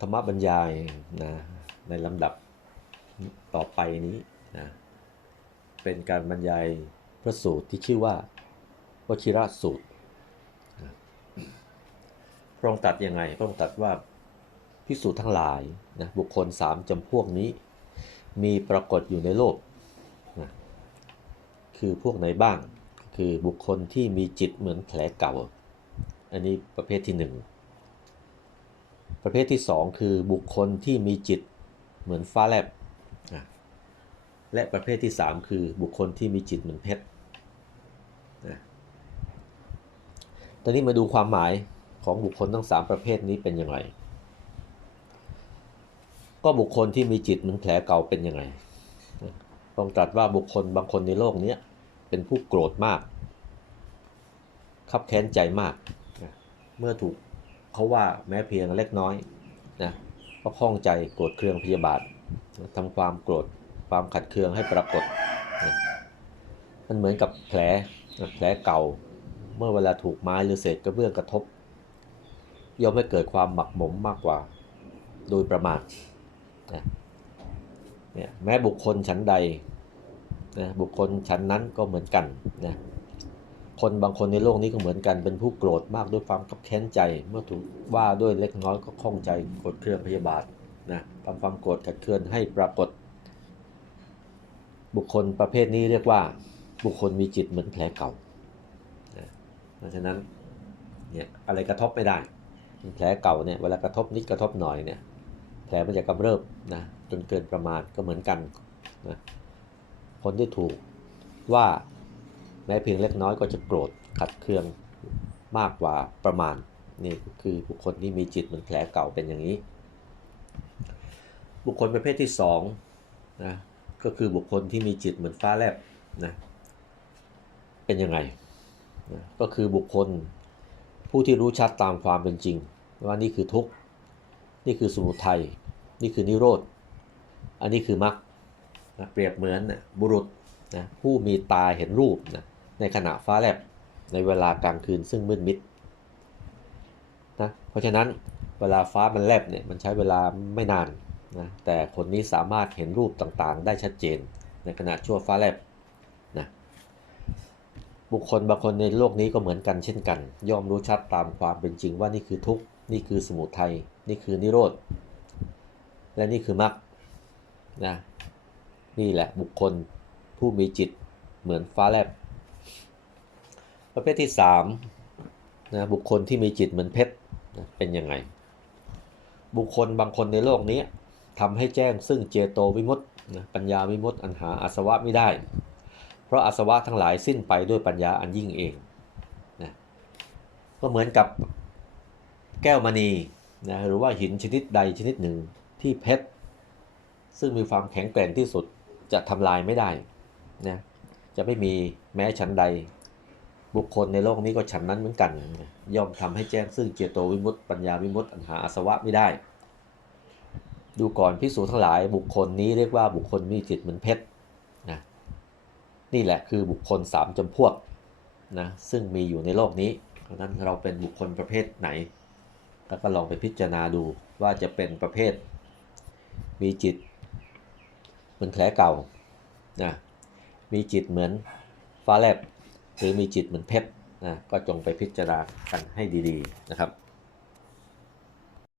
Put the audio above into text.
ธรรมบรรยายนะในลำดับต่อไปนี้นะเป็นการบรรยายพระสูตรที่ชื่อว่าวชิระสูตรพระองค์ตัดยังไงพระองค์ตัดว่าพิสูจน์ทั้งหลายนะบุคคลสามจำพวกนี้ มีปรากฏอยู่ในโลกนะคือพวกไหนบ้าง คือบุคคลที่มีจิตเหมือนแผลเก่า อันนี้ประเภทที่หนึ่ง ประเภทที่สองคือบุคคลที่มีจิตเหมือนฟ้าแลบนะและประเภทที่สามคือบุคคลที่มีจิตเหมือนเพชรนะตอนนี้มาดูความหมายของบุคคลทั้งสามประเภทนี้เป็นยังไงก็บุคคลที่มีจิตเหมือนแผลเก่าเป็นยังไงนะทรงตรัสว่าบุคคลบางคนในโลกนี้เป็นผู้โกรธมาก ขับแค้นใจมากนะเมื่อถูก เขาว่าแม้เพียงเล็กน้อยนะก็ข้องใจโกรธเคืองพยาบาททำความโกรธความขัดเคืองให้ปรากฏนะมันเหมือนกับแผลแผลเก่า เมื่อเวลาถูกไม้หรือเศษกระเบื้องกระทบย่อมให้เกิดความหมักหมมมากกว่า โดยประมาทนะเนี่ยแม้บุคคลชั้นใดนะบุคคลชั้นนั้นก็เหมือนกันนะ คนบางคนในโลกนี้ก็เหมือนกันเป็นผู้โกรธมากด้วยความขับแค้นใจ เมื่อถูกว่าด้วยเล็กน้อยก็ข้องใจกรธเครื่องพยาบาทนะทำความโกรธขัดเคืองให้ปรากฏ บุคคลประเภทนี้เรียกว่า บุคคลมีจิตเหมือนแผลเก่านะเพราะฉะนั้นเนี่ยอะไรกระทบไม่ได้แผลเก่าเนี่ยเวลากระทบนิดกระทบหน่อยเนี่ยแผลมันจะกำเริบนะจนเกินประมาณก็เหมือนกันนะคนที่ถูกว่า ม้เพียงเล็กน้อยก็จะโกรธขัดเคืองมากกว่าประมาณนี่คือบุคคลที่มีจิตเหมือนแผลเก่าเป็นอย่างนี้ บุคคลประเภทที่สองนะก็คือบุคคลที่มีจิตเหมือนฟ้าแลบนะเป็นยังไงนะก็คือบุคคลผู้ที่รู้ชัดตามความเป็นจริง ว่านี่คือทุกข์นี่คือสมุทัยนี่คือนิโรธอันนี้คือมรรคนะเปรียบเหมือนนะบุรุษนะผู้มีตาเห็นรูปนะ ในขณะฟ้าแลบในเวลากลางคืนซึ่งมืดมิดนะเพราะฉะนั้นเวลาฟ้ามันแลบเนี่ยมันใช้เวลาไม่นานนะแต่คนนี้สามารถเห็นรูปต่างๆ ได้ชัดเจน ในขณะชั่วฟ้าแลบนะบุคคลบางคนในโลกนี้ก็เหมือนกันเช่นกัน ย่อมรู้ชัดตามความเป็นจริงว่านี่คือทุกข์นี่คือสมุทัยนี่คือนิโรธและนี่คือมรรคนะนี่แหละบุคคลผู้มีจิตเหมือนฟ้าแลบ ประเภทที่3นะบุคคลที่มีจิตเหมือนเพชรนะเป็นยังไง บุคคลบางคนในโลกนี้ทำให้แจ้งซึ่งเจโตวิมุตตินะปัญญาวิมุตติอันหาอาสวะไม่ได้ เพราะอาสวะทั้งหลายสิ้นไปด้วยปัญญาอันยิ่งเองนะก็เหมือนกับแก้วมณีนะหรือว่าหินชนิดใดชนิดหนึ่งที่เพชรซึ่งมีความแข็งแกร่งที่สุดจะทำลายไม่ได้นะจะไม่มีแม้ชั้นใด บุคคลในโลกนี้ก็ฉันนั้นเหมือนกัน ย่อมทำให้แจ้งซึ่งเจโตวิมุตติปัญญาวิมุตติอันหาอาสวะไม่ได้ ดูก่อนพิสูจทั้งหลายบุคคลนี้เรียกว่าบุคคลมีจิตเหมือนเพชรนะนี่แหละคือบุคคลสามจำพวกนะซึ่งมีอยู่ในโลกนี้เพราะนั้นเราเป็นบุคคลประเภทไหน แล้วก็ลองไปพิจารณาดูว่าจะเป็นประเภท มีจิตเหมือนแผลเก่านะมีจิตเหมือนฟ้าแลบ รือมีจิตเหมือนเพชรนะก็จงไปพิจารณากันให้ดีๆนะครับ